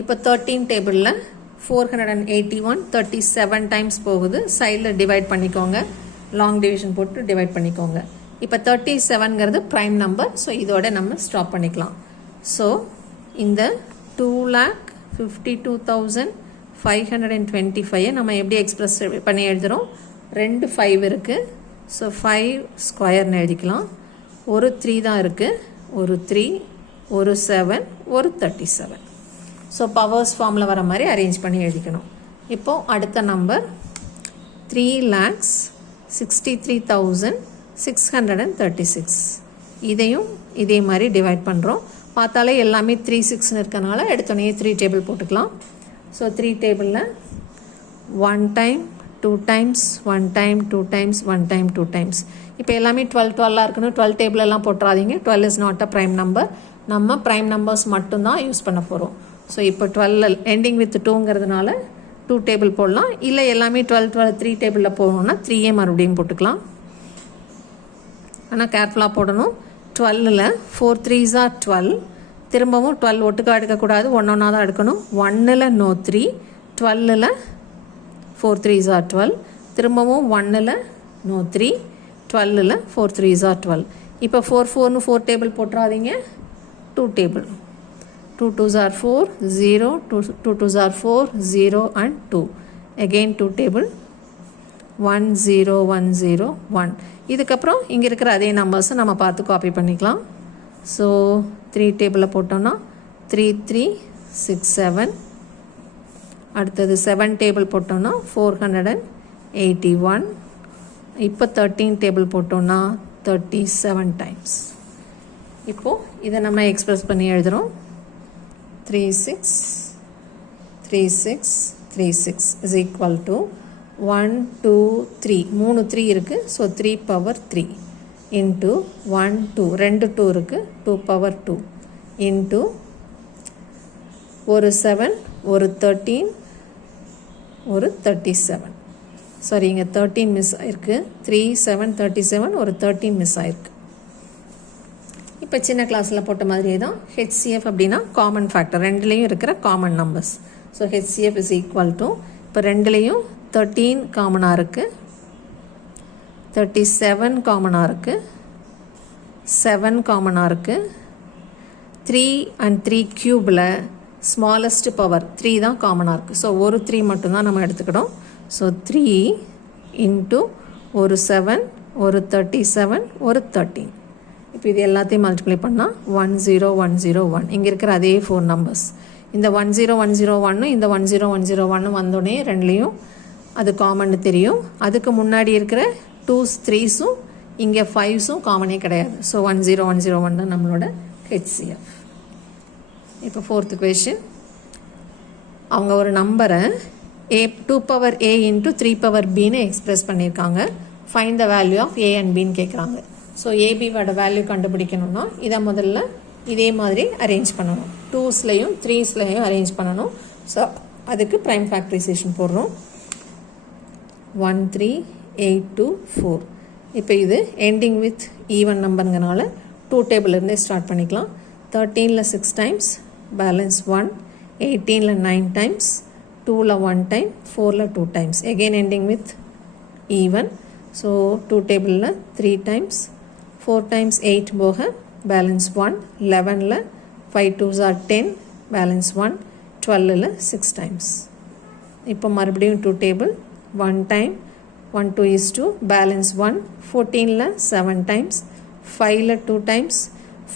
இப்போ 13 டேபிளில் 481 37 டைம்ஸ் போகுது. சைடில் டிவைட் பண்ணிக்கோங்க, லாங் டிவிஷன் போட்டு டிவைட் பண்ணிக்கோங்க. இப்போ 37ங்கிறது ப்ரைம் நம்பர். ஸோ இதோட நம்ம ஸ்டாப் பண்ணிக்கலாம். ஸோ இந்த 2,52,525 நம்ம எப்படி எக்ஸ்பிரஸ் பண்ணி எழுதுகிறோம்? 2 5 இருக்குது. ஸோ 5 ஸ்கொயர்னு எழுதிக்கலாம். ஒரு 3 தான் இருக்குது, ஒரு 3, ஒரு 7, ஒரு 37. ஸோ பவர்ஸ் ஃபார்மில் வர மாதிரி அரேஞ்ச் பண்ணி எழுதிக்கணும். இப்போது அடுத்த நம்பர் 3,63,636. இதையும் இதே மாதிரி டிவைட் பண்ணுறோம். பார்த்தாலே எல்லாமே 3 6ன்னு இருக்கனால எடுத்தோடனே 3 டேபிள் போட்டுக்கலாம். ஸோ 3 டேபிளில் 1 time 2 times 1 time 2 times 1 time 2 times. இப்போ எல்லாமே 12 இருக்கணும். 12 டேபிள் எல்லாம் போட்டுறாதீங்க. 12 is not a prime number. நம்ம ப்ரைம் நம்பர்ஸ் மட்டும்தான் யூஸ் பண்ண போகிறோம். ஸோ இப்போ 12 எண்டிங் வித் 2ங்கிறதுனால 2 டேபிள் போடலாம். இல்லை எல்லாமே 12 3 டேபிளில் போகணுன்னா 3 மறுபடியும் போட்டுக்கலாம். ஆனால் கேர்ஃபுல்லாக போடணும். 12ல் 4 3s are 12. திரும்பவும் 12 ஒட்டுக்கா எடுக்கக்கூடாது, ஒன்றா தான் எடுக்கணும். 1ல் நோ 3, 12ல் 4 3s are 12. திரும்பவும் 1ல் நோ 3, 12ல் 4 3s are 12. இப்போ 4 4ன்னு 4 டேபிள் போட்டுறாதீங்க, 2 table. 2 2s are 4, 0, 2 2s are 4, 0 and 2. Again 2 table, 1 0 1 0 1. இதுக்கப்புறம் இங்கே இருக்கிற அதே நம்பர்ஸை நம்ம பார்த்து காப்பி பண்ணிக்கலாம். ஸோ 3 டேபிளில் போட்டோம்னா 3 3 6 7. அடுத்தது 7 டேபிள் போட்டோம்னா 481. இப்போ 13 டேபிள் போட்டோம்னா 37 டைம்ஸ். இப்போது இதை நம்ம எக்ஸ்பிரஸ் பண்ணி எழுதுகிறோம். 3 6 3 6 3 6 is equal to 1 2 3. 3 3 இருக்குது. ஸோ 3 பவர் 3 இன்ட்டு 1 2 2 2 இருக்குது, 2 பவர் 2 இன்ட்டு ஒரு 7 ஒரு 13 ஒரு 37. சாரி, இங்கே 13 மிஸ் ஆயிருக்கு. 3 7 37 ஒரு 13 மிஸ் ஆயிருக்கு. இப்போ சின்ன கிளாஸில் போட்ட மாதிரியே தான் HCF அப்படின்னா காமன் ஃபேக்டர், ரெண்டுலேயும் இருக்கிற common numbers. So HCF is equal to, இப்போ ரெண்டுலேயும் 13 காமனாக இருக்குது, 37 காமனாக இருக்குது, 7 காமனாக இருக்குது. 3 and 3 க்யூபில் ஸ்மாலஸ்ட் பவர் 3 தான் காமனாக இருக்குது. ஸோ ஒரு 3 மட்டும்தான் நம்ம எடுத்துக்கிட்டோம். ஸோ 3 இன்ட்டு ஒரு 7 ஒரு 37 ஒரு 13. இப்போ இது எல்லாத்தையும் மல்டிப்ளை பண்ணால் 1 0 1 0 1. இங்கே இருக்கிற அதே 4 நம்பர்ஸ். இந்த 1 0 1 0 1 இந்த 1 0 1 0 1 வந்தோடனே ரெண்டுலேயும் அது காமன்னு தெரியும். அதுக்கு முன்னாடி இருக்கிற 2s 3ஸும் இங்கே 5ஸும் காமனே கிடையாது. ஸோ 1 0 1 0 1 தான் நம்மளோட HCF. இப்போ 4th கொஷின். அவங்க ஒரு நம்பரை a2 power a into 3 power பின்னு எக்ஸ்பிரஸ் பண்ணியிருக்காங்க. Find the value of a and பின்னு கேட்குறாங்க. ஸோ ஏபியோட வேல்யூ கண்டுபிடிக்கணும்னா இதை முதல்ல இதே மாதிரி அரேஞ்ச் பண்ணணும். 2ஸ்லையும் 3ஸ்லையும் அரேஞ்ச் பண்ணணும். ஸோ அதுக்கு ப்ரைம் ஃபேக்டரைசேஷன் போடுறோம். 1 3 8 2 4. இப்போ இது எண்டிங் வித் ஈவன் நம்பருங்கனால 2 டேபிள்லேருந்தே ஸ்டார்ட் பண்ணிக்கலாம். 13ல் 6 டைம்ஸ், பேலன்ஸ் 1. 18ல் 9 டைம்ஸ், 2ல் 1 டைம், 4ல் 2 times. Again ending with even. So 2 டேபிளில் 3 டைம்ஸ், 4 டைம்ஸ் 8 போக பேலன்ஸ் 1. 11ல் 5 2s are 10, பேலன்ஸ் 1. 12ல் 6 டைம்ஸ். இப்போ மறுபடியும் 2 டேபிள், 1 டைம் 1 2 is 2, பேலன்ஸ் 1. 14ல் 7 டைம்ஸ், 5ல் 2 டைம்ஸ்,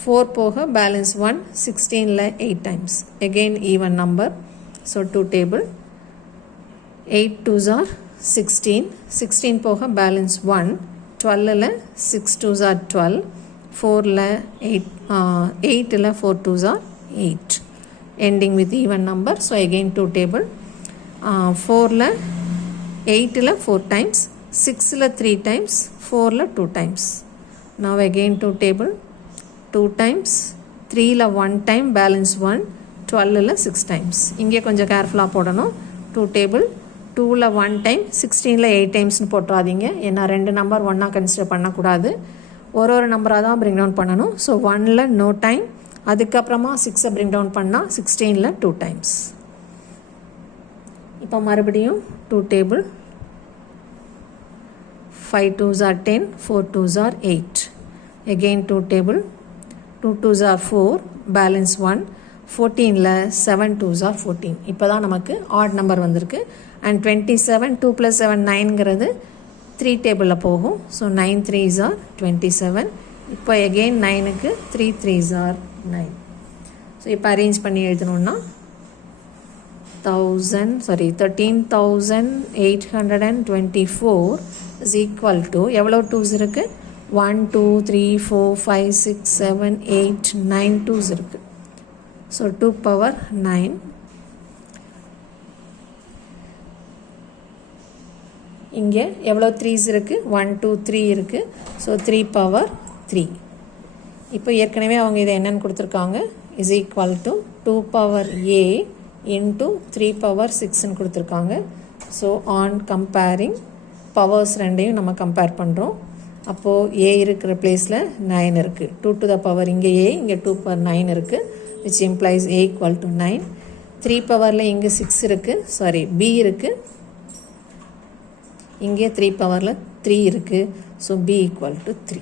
4 போக பேலன்ஸ் 1. 16ல் 8 times. Again even number. So 2 table, 8 2s are 16, 16 போக பேலன்ஸ் 1. 12ல் 6 2s are 12, 4ல் 8, 8ல் 4 2s are 8. Ending with even number. So again 2 table. 4ல் 8ல் 4 times, 6ல் 3 times, 4ல் 2 times. Now again 2 table. 2 times, 3ல் 1 time, balance 1, 12ல் 6 times. இங்கே கொஞ்சம் கேர்ஃபுல்லாக போடணும். 2 table. 2ல் 1 time, 16ல் 8 டைம்ஸ்னு போட்டுறாதீங்க. ஏன்னா 2 நம்பர் ஒன்றா கன்சிடர் பண்ணக்கூடாது. ஒரு நம்பராக தான் பிரிங் டவுன் பண்ணணும். ஸோ 1ல் நோ டைம், அதுக்கப்புறமா 6 bring down பண்ணால் 16ல் 2 times. இப்போ மறுபடியும் 2 table. 5 2s are 10, 4 2s are 8. Again 2 table. 2 2s are 4, balance 1. 14ல் 7 2s are 14. இப்போ தான் நமக்கு odd number வந்திருக்கு. And 27, 2 plus 7, 9ங்கிறது 3 டேபிளில் போகும். So 9 3s are 27. இப்போ again 9க்கு 3 3s are 9. ஸோ இப்போ அரேஞ்ச் பண்ணி எழுதணுன்னா 13,824 is equal to எவ்வளோ 2s இருக்குது? 1 2 3 4 5 6 7 8 9 2s இருக்குது. So 2 power 9. இங்கே எவ்வளோ 3s இருக்குது? 1 2 3 இருக்குது. So 3 power 3. இப்போ ஏற்கனவே அவங்க இதை என்னன்னு கொடுத்துருக்காங்க, is equal to 2 power a into 3 power 6ன்னு கொடுத்துருக்காங்க. ஸோ ஆன் கம்பேரிங் பவர்ஸ் ரெண்டையும் நம்ம கம்பேர் பண்ணுறோம். அப்போது a இருக்கிற பிளேஸில் 9 இருக்குது. 2 to the power இங்கே a, இங்கே 2 power 9 இருக்குது, which implies a equal to 9. 3 பவரில் இங்கே 6 இருக்குது, சாரி b இருக்குது, இங்கே 3 பவரில் 3 இருக்குது. So b equal to 3.